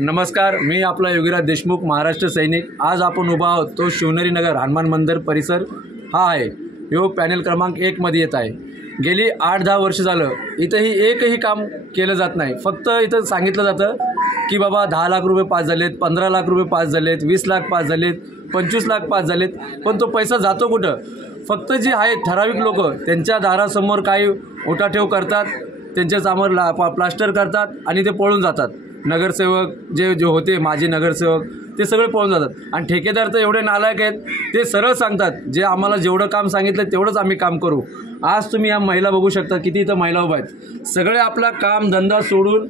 नमस्कार, मी आपला योगीराज देशमुख, महाराष्ट्र सैनिक। आज आपण उभा आहोत तो शिवनेरी नगर हनुमान मंदिर परिसर हा आहे। यो पॅनल क्रमांक 1 मध्ये येत आहे। गेली 8-10 वर्ष झालं इथंही एकही काम केलं जात नाही। फक्त इथं सांगितलं जातं की बाबा 10 लाख रुपये पास झालेत, 15 लाख रुपये पास झालेत, 20 लाख पास झालेत, 25 लाख पास झालेत, पण तो पैसा जातो कुठं? फक्त जे आहेत ठराविक लोक त्यांच्या दारासमोर काही उठाठेव करतात, त्यांच्या समोर प्लास्टर करतात आणि ते पळून जातात। नगरसेवक जे होते माजी नगरसेवक ते सगळे पळून जातात आणि ठेकेदार तर एवढे नालायक आहेत, ते सरळ सांगतात जे आम्हाला जेवढं काम सांगितलं तेवढंच आम्ही काम करू। आज तुम्ही या महिला बघू शकता, किती इथं महिला उभा आहेत। सगळे आपला काम धंदा सोडून,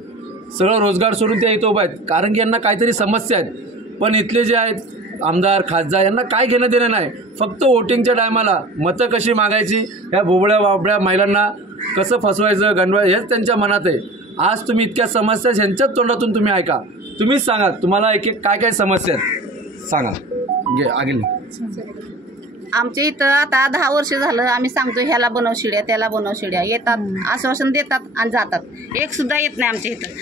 सगळं रोजगार सोडून त्या इथं उभा आहेत, कारण की यांना काहीतरी समस्या आहेत। पण इथले जे आहेत आमदार खासदार यांना काय घेणं देणं नाही। फक्त वोटिंगच्या टायमाला मतं कशी मागायची, या बोबड्या बाबड्या महिलांना कसं फसवायचं गंडवायचं हेच त्यांच्या मनात आहे। आज तुम्ही इतक्या समस्या ह्यांच्याच तोंडातून तुम्ही ऐका, तुम्हीच सांगा तुम्हाला एक एक काय काय समस्या आहेत सांगा। आगे आमच्या इथं आता 10 वर्ष झालं आम्ही सांगतो ह्याला बनव शिड्या त्याला बनव शिड्या, येतात आश्वासन देतात आणि जातात, एक सुद्धा येत नाही आमच्या इथं।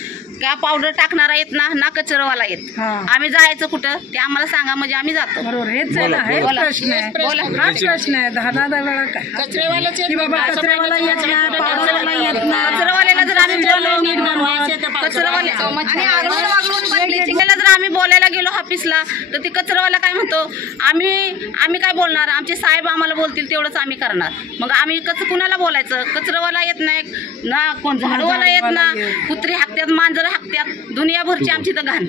का पावडर टाकणारा येत ना कचरवाला येत, आम्ही जायचं कुठं ते आम्हाला सांगा म्हणजे आम्ही जातो। बरोबर, हेच आहे ना, हेच प्रश्न आहे, हाच प्रश्न आहे। 10 वेळा काय कचरेवाल्याचे बाबा कचरेवाला येत नाही, पावडरवाला येत नाही, कचरवाल्याला जर आम्ही कचरवाल्याला जर आम्ही बोलायला गेलो ऑफिसला तर ते कचरवाला काय म्हणतो, आम्ही काय बोलणार, आमचे साहेब आम्हाला बोलतील तेवढंच आम्ही करणार। मग आम्ही कुणाला बोलायचं? कचरवाला येत नाही ना, कोण झाडूवाला येत ना, कुत्री हाकत्यात, मांजर हाकत्यात, दुनियाभरची आमची तर घाण।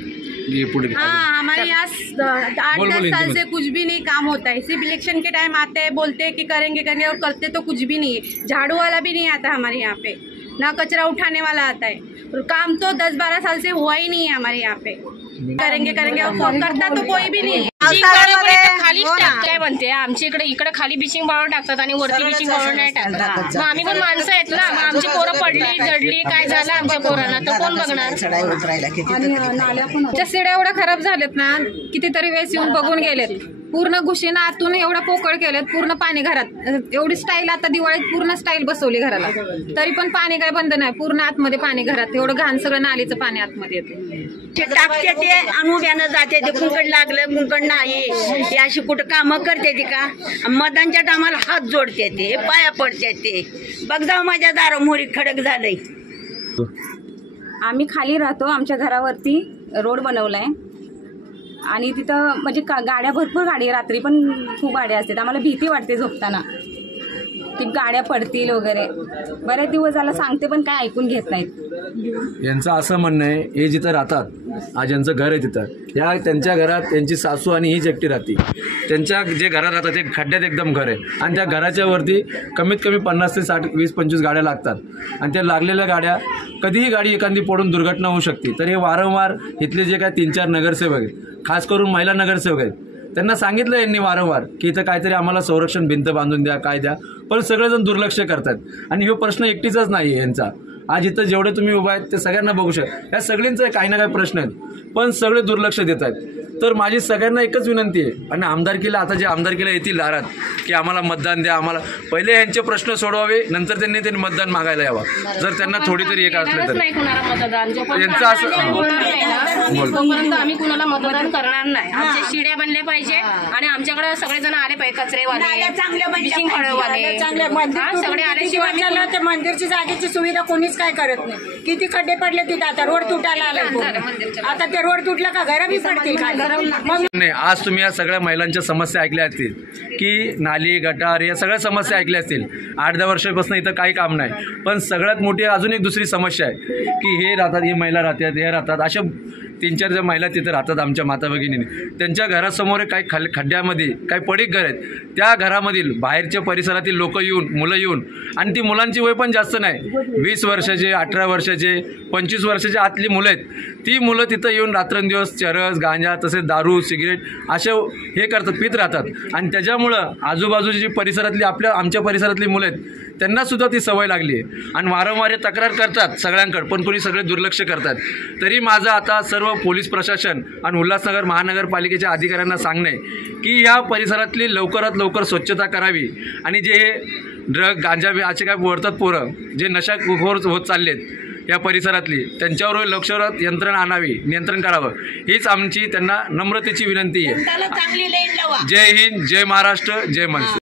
हाँ, हमारे यहाँ 8-10 साल से कुछ भी नहीं काम होता है। सिर्फ इलेक्शन के टाइम आते हैं, बोलते हैं कि करेंगे और करते तो कुछ भी नहीं है। झाड़ू वाला भी नहीं आता हमारे यहाँ पे, ना कचरा उठाने वाला आता है, और काम तो 10-12 साल से हुआ ही नहीं है हमारे यहाँ पे। करेंगे और करता तो कोई भी नहीं है। खाली काय म्हणते, आमच्या इकडे खाली ब्लिचिंग पावडर टाकतात आणि वरती ब्लिचिंग पावडर नाही टाकतात। मग आम्ही पण माणसं आहेत ना, मग आमची पोरं पडली जडली काय झालं आमच्या पोरांना तर कोण बघणार? आमच्या शिड्या एवढ्या खराब झालेत ना, कितीतरी वेळेस येऊन बघून गेलेत, पूर्ण घुशीनं आतून एवढं पोकळ केलेत, पूर्ण पाणी घरात। एवढी स्टाईल आता दिवाळीत पूर्ण स्टाईल बसवली घराला, तरी पण पाणी काय बंद नाही, पूर्ण आतमध्ये पाणी घरात, एवढं घाण सगळं नालीचं पाणी आतमध्ये येते। टाकते ते अनुव्यानं जाते, ते कुंकड लागलं कुंकड नाही, हे अशी कुठं कामं करते ती का? मतदानच्या टायमाला हात जोडते ते, पाया पडते ते, बघ जाऊ माझ्या दारामोरी खडक झालंय। आम्ही खाली राहतो, आमच्या घरावरती रोड बनवलाय आणि तिथं म्हणजे गाड्या भरपूर गाडी, रात्री पण खूप गाड्या असतात, आम्हाला भीती वाटते झोपताना की गाड्या पडतील वगैरे। बरेच दिवस झाला सांगते पण काय ऐकून घेत नाहीत। यांचं असं म्हणणं आहे, हे जिथं राहतात, आज यांचं घर आहे तिथं, या त्यांच्या घरात त्यांची सासू आणि हीच एकटी राहते। त्यांच्या जे घरात राहतात ते खड्ड्यात एकदम घर आहे आणि त्या घराच्या वरती कमीत कमी 50 ते 60, 20-25 गाड्या लागतात आणि त्या लागलेल्या गाड्या कधीही गाडी एखादी पडून दुर्घटना होऊ शकते। तर हे वारंवार इथले जे काय 3-4 नगरसेवक आहेत, खास करून महिला नगरसेवक आहेत, त्यांना सांगितलं यांनी वारंवार की इथं काहीतरी आम्हाला संरक्षण भिंत बांधून द्या, काय द्या, पण सगळेजण दुर्लक्ष करतात। आणि हा प्रश्न एकटीचाच नाही आहे यांचा, आज इथं जेवढे तुम्ही उभा आहेत ते सगळ्यांना बघू शकता, या सगळ्यांचा काही ना काही प्रश्न आहेत पण सगळे दुर्लक्ष देत आहेत। तर माझी सगळ्यांना एकच विनंती आहे, आणि आमदारकीला आता जे आमदारकीला येतील दारात की आम्हाला मतदान द्या, आम्हाला पहिले यांचे प्रश्न सोडवावे, नंतर त्यांनी मतदान मागायला यावं, जर त्यांना थोडी तरी एक असलं तर। यांचं असं तोपर्यंत आम्ही कुणाला मतदान करणार नाही। आमचे शिड्या बनले पाहिजे आणि आमच्याकडे सगळेजण आले पाहिजे, कचरेवाले, ब्लिचिंग पावडरवाले सगळे आल्याशिवाय ते मंदिरची जागेची सुविधा कोणीच काय करत नाही। किती खड्डे पडले तिथे, आता रोड तुटायला आलाय, आता ते रोड तुटला का घरं बी पडतील काय? नाही, आज तुम्ही या सगळ्या महिलांच्या समस्या ऐकल्या असतील की नाली गटार या सगळ्या समस्या ऐकल्या असतील। 8-10 वर्षापासून इथं काही काम नाही, पण सगळ्यात मोठी अजून एक दुसरी समस्या आहे की हे राहतात, ही महिला राहतात, हे राहतात, अशा 3-4 ज्या महिला तिथं राहतात आमच्या माता भगिनीने, त्यांच्या घरासमोर काही खड्ड्यामध्ये काही पडीक घर आहेत, त्या घरामधील बाहेरच्या परिसरातील लोक येऊन, मुलं येऊन, आणि ती मुलांची वय पण जास्त नाही, 20 वर्षाचे, 18 वर्षाचे, 25 वर्षाचे आतली मुलं आहेत, ती मुलं तिथं येऊन रात्रंदिवस चरस, गांजा, तसेच दारू, सिगरेट असे हे करतात, पित राहतात। आणि त्याच्यामुळं आजूबाजूची परिसरातली आमच्या परिसरातली मुलं आहेत त्यांनासुद्धा ती सवय लागली आहे आणि वारंवार तक्रार करतात सगळ्यांकडे, पण कोणी सगळे दुर्लक्ष करतात। तरी माझं आता सर्व पोलीस प्रशासन आणि उल्हासनगर महानगरपालिकेच्या अधिकाऱ्यांना सांगणं आहे की या परिसरातली लवकरात लवकर स्वच्छता करावी आणि जे हे ड्रग गांजा असे काय वळतात पोरं जे नशाखोर होत चाललेत, या परिसरातली, त्यांच्यावर लक्षात यंत्रणा आणावी, नियंत्रण करावं, हीच आमची त्यांना नम्रतेची विनंती आहे. चांगली लाईन लावा. जय हिंद, जय महाराष्ट्र, जय मनसे.